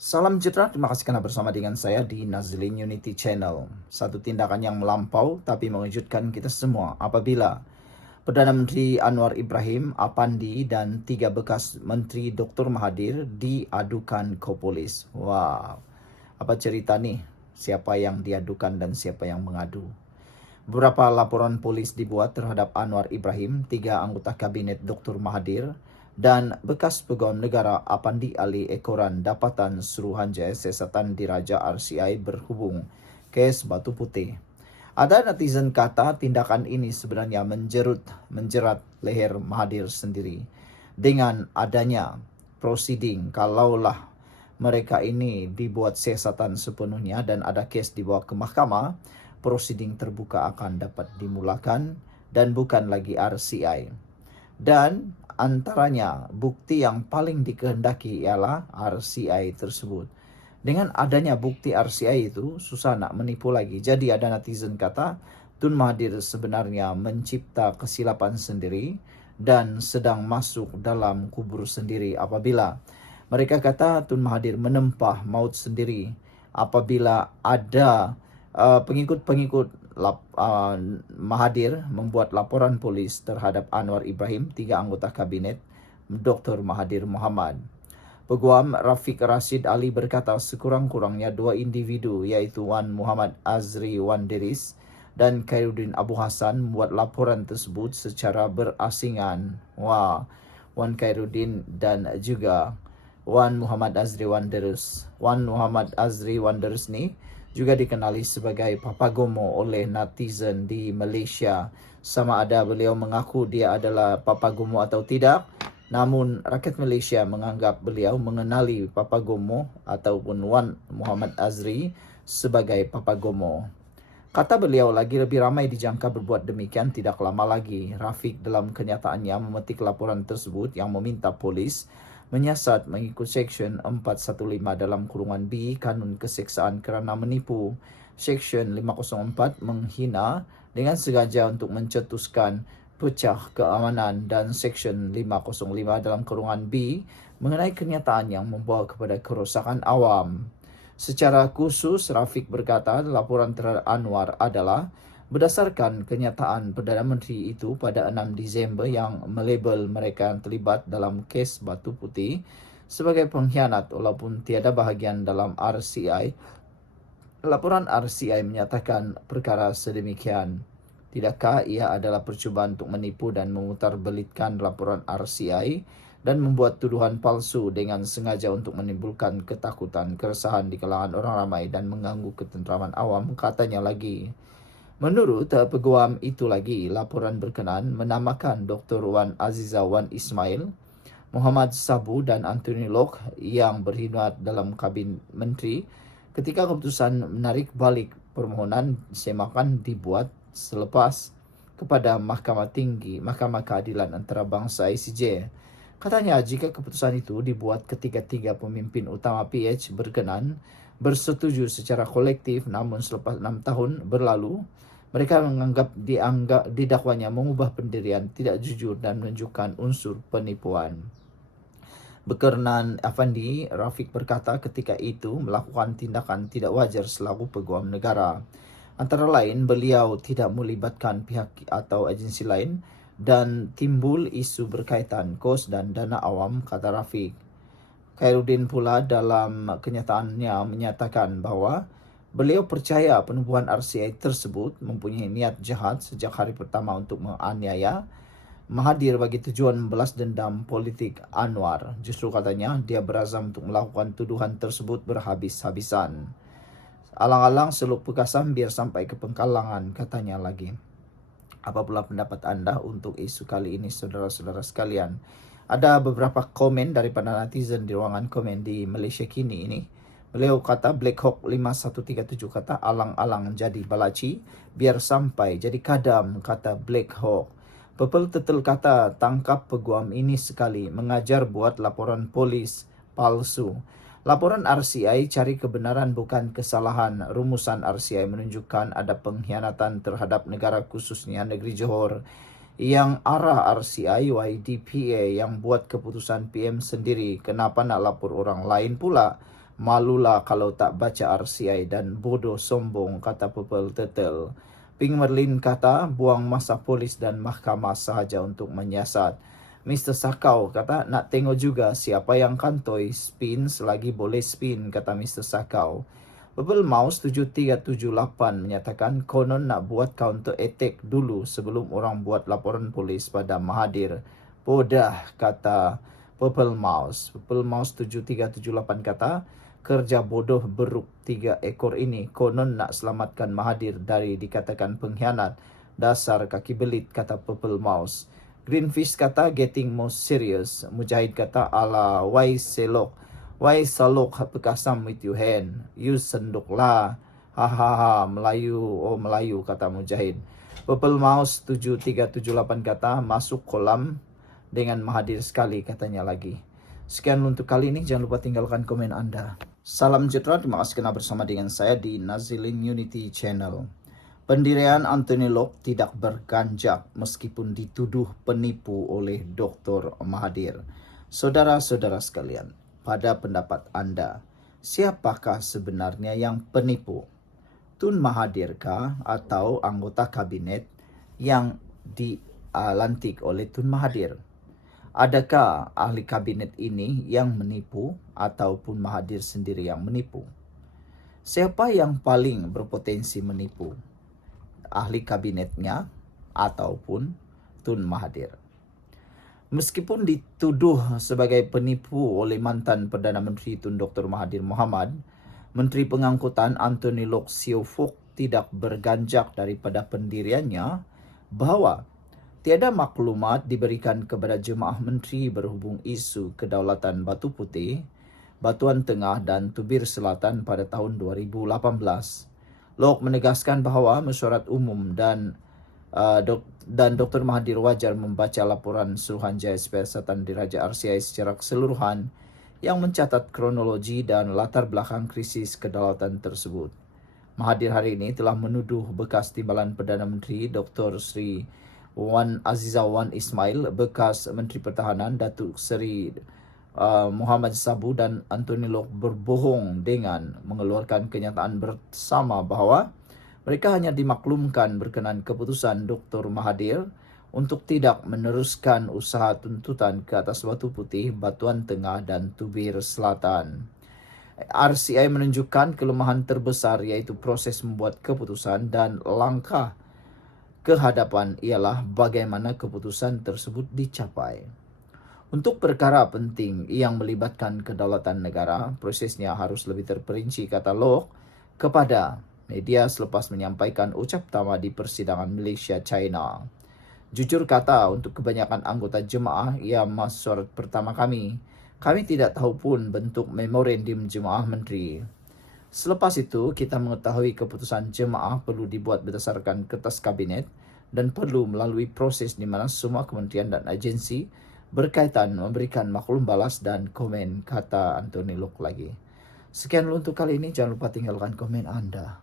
Salam sejahtera, terima kasih karena bersama dengan saya di Nazlin Unity Channel. Satu tindakan yang melampau tapi mengejutkan kita semua apabila Perdana Menteri Anwar Ibrahim, Apandi, dan 3 bekas Menteri Dr. Mahathir diadukan ke polis. Wow, apa cerita nih? Siapa yang diadukan dan siapa yang mengadu? Beberapa laporan polis dibuat terhadap Anwar Ibrahim, 3 anggota kabinet Dr. Mahathir, dan bekas pegawai negara Apandi Ali Ekoran dapatan Suruhanjaya Siasatan Diraja RCI berhubung kes Batu Putih. Ada netizen kata tindakan ini sebenarnya menjerat leher Mahathir sendiri. Dengan adanya proceeding, kalaulah mereka ini dibuat siasatan sepenuhnya dan ada kes dibawa ke mahkamah, proceeding terbuka akan dapat dimulakan dan bukan lagi RCI. Dan antaranya bukti yang paling dikehendaki ialah RCI tersebut. Dengan adanya bukti RCI itu susah nak menipu lagi. Jadi ada netizen kata Tun Mahathir sebenarnya mencipta kesilapan sendiri dan sedang masuk dalam kubur sendiri apabila mereka kata Tun Mahathir menempah maut sendiri apabila ada pengikut-pengikut Mahathir membuat laporan polis terhadap Anwar Ibrahim, 3 anggota kabinet Dr. Mahathir Mohamad. Peguam Rafiq Rashid Ali berkata sekurang-kurangnya 2 individu iaitu Wan Muhammad Azri Wanderis dan Khairuddin Abu Hassan membuat laporan tersebut secara berasingan. Wah, Wan Khairuddin dan juga Wan Muhammad Azri Wanderis. Wan Muhammad Azri Wanderis ni juga dikenali sebagai Papagomo oleh netizen di Malaysia. Sama ada beliau mengaku dia adalah Papagomo atau tidak, namun rakyat Malaysia menganggap beliau mengenali Papagomo ataupun Wan Muhammad Azri sebagai Papagomo. Kata beliau lagi lebih ramai dijangka berbuat demikian tidak lama lagi. Rafiq dalam kenyataannya memetik laporan tersebut yang meminta polis menyiasat mengikut Seksyen 415 dalam kurungan B Kanun Keseksaan kerana menipu, Seksyen 504 menghina dengan sengaja untuk mencetuskan pecah keamanan dan Seksyen 505 dalam kurungan B mengenai kenyataan yang membawa kepada kerosakan awam. Secara khusus, Rafiq berkata laporan terhadap Anwar adalah berdasarkan kenyataan Perdana Menteri itu pada 6 Disember yang melabel mereka yang terlibat dalam kes Batu Putih sebagai pengkhianat walaupun tiada bahagian dalam RCI. Laporan RCI menyatakan perkara sedemikian. Tidakkah ia adalah percubaan untuk menipu dan memutarbelitkan laporan RCI dan membuat tuduhan palsu dengan sengaja untuk menimbulkan ketakutan, keresahan di kalangan orang ramai dan mengganggu ketenteraman awam, katanya lagi. Menurut peguam itu lagi, laporan berkenaan menamakan Dr. Wan Aziza Wan Ismail, Muhammad Sabu dan Anthony Locke yang berkhidmat dalam kabin menteri ketika keputusan menarik balik permohonan semakan dibuat selepas kepada Mahkamah Tinggi, Mahkamah Keadilan Antarabangsa ICJ. Katanya jika keputusan itu dibuat ketiga-tiga pemimpin utama PH berkenan bersetuju secara kolektif, namun selepas 6 tahun berlalu, mereka menganggap didakwanya mengubah pendirian tidak jujur dan menunjukkan unsur penipuan. Berkenan Afandi, Rafiq berkata ketika itu melakukan tindakan tidak wajar selaku peguam negara. Antara lain, beliau tidak melibatkan pihak atau agensi lain dan timbul isu berkaitan kos dan dana awam, kata Rafiq. Khairuddin pula dalam kenyataannya menyatakan bahawa beliau percaya penubuhan RCI tersebut mempunyai niat jahat sejak hari pertama untuk menganiaya Mahathir bagi tujuan membalas dendam politik Anwar. Justru katanya dia berazam untuk melakukan tuduhan tersebut berhabis-habisan. Alang-alang seluk pekasam biar sampai ke pengkalangan, katanya lagi. Apa pula pendapat anda untuk isu kali ini, saudara-saudara sekalian? Ada beberapa komen daripada netizen di ruangan komen di Malaysia kini ini. Beliau kata Black Hawk 5137 kata alang-alang jadi balaci biar sampai jadi kadam, kata Black Hawk. Pepel Tetel kata tangkap peguam ini sekali mengajar buat laporan polis palsu. Laporan RCI cari kebenaran bukan kesalahan. Rumusan RCI menunjukkan ada pengkhianatan terhadap negara khususnya negeri Johor. Yang arah RCI YDPA yang buat keputusan PM sendiri. Kenapa nak lapor orang lain pula? Malulah kalau tak baca RCI dan bodoh sombong, kata Pepel Tetel. Ping Merlin kata buang masa polis dan mahkamah sahaja untuk menyiasat. Mr. Sakau kata nak tengok juga siapa yang kantoi spin selagi boleh spin, kata Mr. Sakau. Pepel Mouse 7378 menyatakan konon nak buat counter attack dulu sebelum orang buat laporan polis pada Mahathir. Bodah, kata Pepel Mouse. Pepel Mouse 7378 kata kerja bodoh beruk 3 ekor ini konon nak selamatkan Mahathir dari dikatakan pengkhianat. Dasar kaki belit, kata Purple Mouse. Greenfish kata getting more serious. Mujahid kata ala why salok pekasam with your hand. You senduk lah. Hahaha Melayu, kata Mujahid. Purple Mouse 7378 kata masuk kolam dengan Mahathir sekali, katanya lagi. Sekian untuk kali ini, jangan lupa tinggalkan komen Anda. Salam sejahtera, terima kasih kerana bersama dengan saya di Nazilin Unity Channel. Pendirian Anthony Locke tidak berganjak meskipun dituduh penipu oleh Dr. Mahathir. Saudara-saudara sekalian, pada pendapat Anda, siapakah sebenarnya yang penipu? Tun Mahathir kah atau anggota kabinet yang dilantik oleh Tun Mahathir? Adakah ahli kabinet ini yang menipu ataupun Mahathir sendiri yang menipu? Siapa yang paling berpotensi menipu? Ahli kabinetnya ataupun Tun Mahathir? Meskipun dituduh sebagai penipu oleh mantan Perdana Menteri Tun Dr. Mahathir Mohamad, Menteri Pengangkutan Anthony Locke Siu Fook tidak berganjak daripada pendiriannya bahawa tiada maklumat diberikan kepada jemaah menteri berhubung isu kedaulatan Batu Putih, Batuan Tengah dan Tubir Selatan pada tahun 2018. Locke menegaskan bahawa mesyuarat umum dan Dr. Mahathir wajar membaca laporan Suruhanjaya Siasatan Diraja RCI secara keseluruhan yang mencatat kronologi dan latar belakang krisis kedaulatan tersebut. Mahathir hari ini telah menuduh bekas Timbalan Perdana Menteri Dr. Sri Wan Azizah Wan Ismail, bekas Menteri Pertahanan Datuk Seri Muhammad Sabu dan Anthony Locke berbohong dengan mengeluarkan kenyataan bersama bahawa mereka hanya dimaklumkan berkenaan keputusan Dr. Mahathir untuk tidak meneruskan usaha tuntutan ke atas Batu Putih, Batuan Tengah dan Tubir Selatan. RCI menunjukkan kelemahan terbesar iaitu proses membuat keputusan dan langkah kehadapan ialah bagaimana keputusan tersebut dicapai. Untuk perkara penting yang melibatkan kedaulatan negara, prosesnya harus lebih terperinci, kata Locke kepada media selepas menyampaikan ucap pertama di persidangan Malaysia China. Jujur kata, untuk kebanyakan anggota jemaah, ia mesyuarat pertama kami tidak tahu pun bentuk memorandum jemaah menteri. Selepas itu, kita mengetahui keputusan jemaah perlu dibuat berdasarkan kertas kabinet dan perlu melalui proses di mana semua kementerian dan agensi berkaitan memberikan maklum balas dan komen, kata Anthony Locke lagi. Sekian untuk kali ini, jangan lupa tinggalkan komen Anda.